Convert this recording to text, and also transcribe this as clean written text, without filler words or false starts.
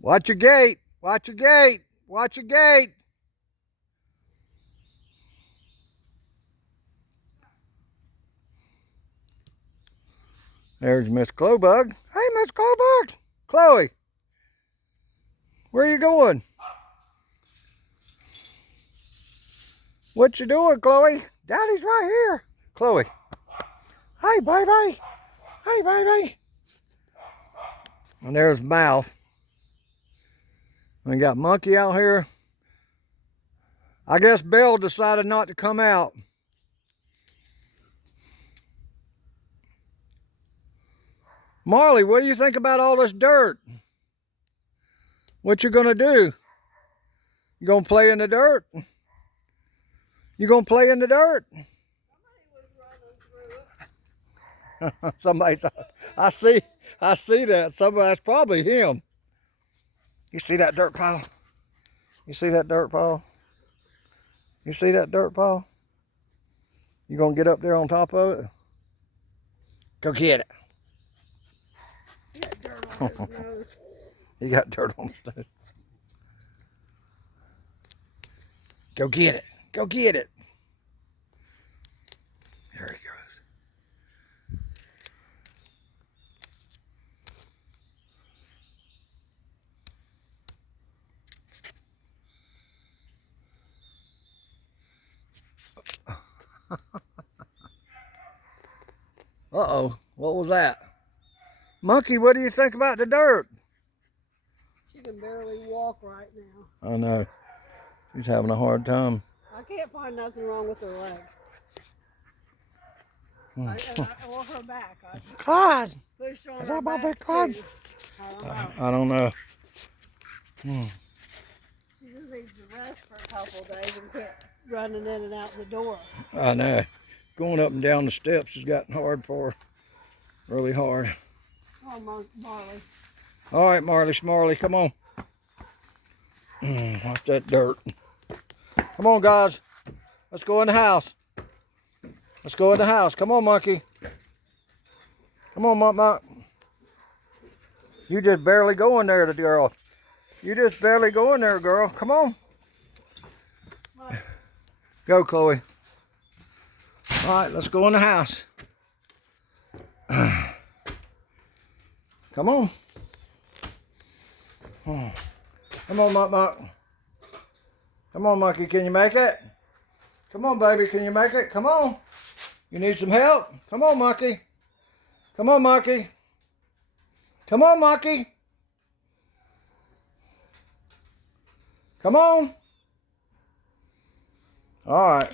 Watch your gate. Watch your gate. Watch your gate. There's Miss Glowbug. Hey, Miss Glowbug. Chloe. Where are you going? What you doing, Chloe? Daddy's right here. Chloe. Hey, baby. Hey, baby. And there's Mouth. We got Monkey out here. I guess Belle decided not to come out. Marley, what do you think about all this dirt? What you gonna do? You gonna play in the dirt? You gonna play in the dirt? Somebody's, I see that. That's probably him. You see that dirt pile? You see that dirt pile? You see that dirt pile? You gonna get up there on top of it? Go get it. He got dirt on his nose. He got dirt on his nose. Go get it. Go get it. There he goes. Uh-oh. What was that? Monkey, what do you think about the dirt? She can barely walk right now. I know. She's having a hard time. I can't find nothing wrong with her leg. Or her back. Clyde! Pushed on Is her that my back big Clyde? too. I don't know. I don't know. She just needs to rest for a couple of days and quit running in and out the door. I know. Going up and down the steps has gotten hard for her. Really hard. Oh, Marley. All right, Marley Smarley, come on. Watch that dirt. Come on, guys. Let's go in the house. Let's go in the house. Come on, Monkey. Come on, Muck. You just barely going there, the girl. You just barely going there, girl. Come on. Go, Chloe. All right, let's go in the house. Come on. Come on, Muck. Come on, Monkey. Can you make it? Come on, baby. Can you make it? Come on. You need some help? Come on, Monkey. Come on, Monkey. Come on, Monkey. Come on. All right.